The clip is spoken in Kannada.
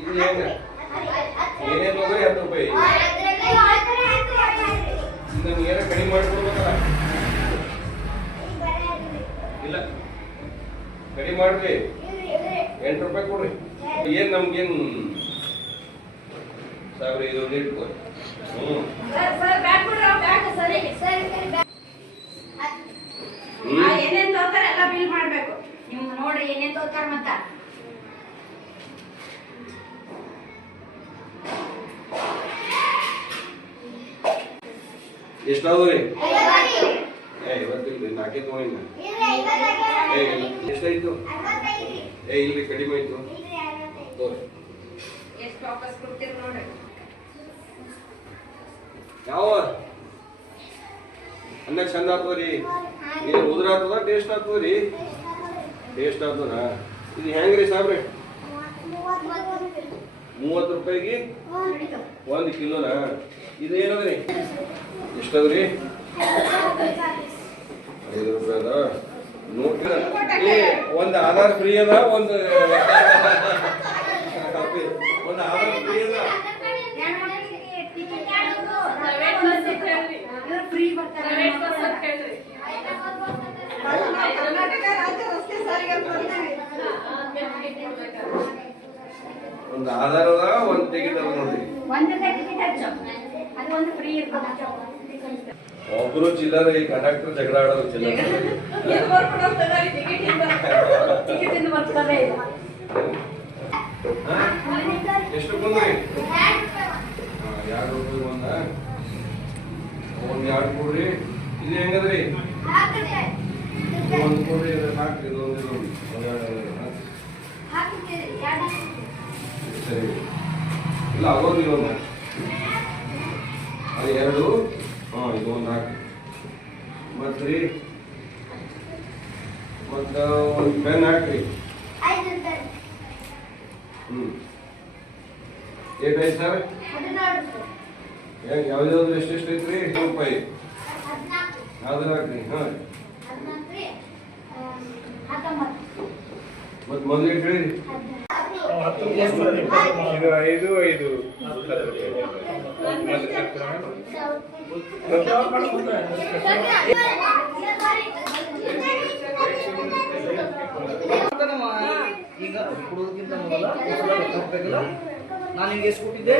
ಇದು ಹೆಂಗ ಏನೇನು ಹೋಗ್ರಿ 10 ರೂಪಾಯಿ ನಮ್ಗೆ ಏನೋ ಕಡಿಮೆ ಮಾಡಿಕೊಡ್ಬೇಕಲ್ಲ ಇಲ್ಲ ಕಡಿಮೆ ಮಾಡ್ರಿ 8 ರೂಪಾಯಿ ಕೊಡ್ರಿ ಏನ್ ನಮ್ಗೇನು ಸಾಬ್ರಿ ಇದು ಇಟ್ಕೋ ಏನೇನ್ ತೋತಾರ ಎಲ್ಲ ಬಿಲ್ ಮಾಡ್ಬೇಕು ನೀವು ನೋಡ್ರಿ ಏನೇನ್ ತೋತಾರ ಮತ್ತ ಎಷ್ಟಾದ್ರಿ ಇವತ್ತಿಲ್ರಿ 4 ತಗೊಂಡಿನ ಎಷ್ಟಾಯ್ತು ಇಲ್ರಿ ಕಡಿಮೆ ಆಯ್ತು ಎಷ್ಟು ವಾಪಸ್ ಕೊಡ್ತೀರಿ ನೋಡ್ರಿ ಯಾವ ಅನ್ನ ಚಂದ ಆಗ್ತದ್ರಿ ಇದು ಉದ್ರ ಆಗ್ತದ ಟೇಸ್ಟ್ ಆಗ್ತದ್ರಿ ಟೇಸ್ಟ್ ಆಗ್ತದ ಇದು ಹೆಂಗ್ರಿ ಸಾಬ್ರಿ 30 ರೂಪಾಯಿಗೆ 1 ಕಿಲೋನಾ ಇದು ಏನದ್ರಿ ಎಷ್ಟದ್ರಿ 5 ರೂಪಾಯಿ ಅದ ನೋಡ್ರಿ ಒಂದು ಆಧಾರ್ ಫ್ರೀ ಅದ ಒಂದು ಆಧಾರ್ ಫ್ರೀ ಅದ ಒಂದು ಆಧಾರ ಅದ ಒಂದು ಟಿಕೆಟ್ ಅದ ನೋಡ್ರಿ ಒಬ್ರು ಚಿಲ್ಲರ ಈ ಕಂಡಕ್ಟರ್ ಜಗಳ ಆಡೋದು ಚಿಲ್ಲರ ಎಷ್ಟು ಬಂದ್ರಿ 2 ರೂಪಾಯಿ ಒಂದ್ 2 ಕೊಡ್ರಿ ಇದು ಹೆಂಗದ್ರಿ ಒಂದು ಕೊಡ್ರಿ ಹಾಕ್ರಿ ಇದೊಂದು ಸರಿ ಇಲ್ಲ ಆಗೋದು ಇವನ್ನ ಅದು 2 ಇದು ಒಂದು ಹಾಕಿ ಮತ್ರಿ ಮತ್ತ ಒಂದು ಪೆನ್ ಹಾಕ್ರಿ ಏಟಾಯ್ತು ಸರ್ ಯಾವ್ದಾದ್ರು ಎಷ್ಟೆಷ್ಟು ಐತ್ರಿ 2 ರೂಪಾಯಿ ಯಾವ್ದು ಹಾಕ್ರಿ ಮತ್ ಮೊದಲು ಇಟ್ಟು ಹೇಳಿ 5 ಈಗ ಕೊಡೋದಕ್ಕಿಂತ ಮೊದಲ ನಾನು ನಿಮ್ಗೆ ಎಷ್ಟು ಕೊಟ್ಟಿದ್ದೆ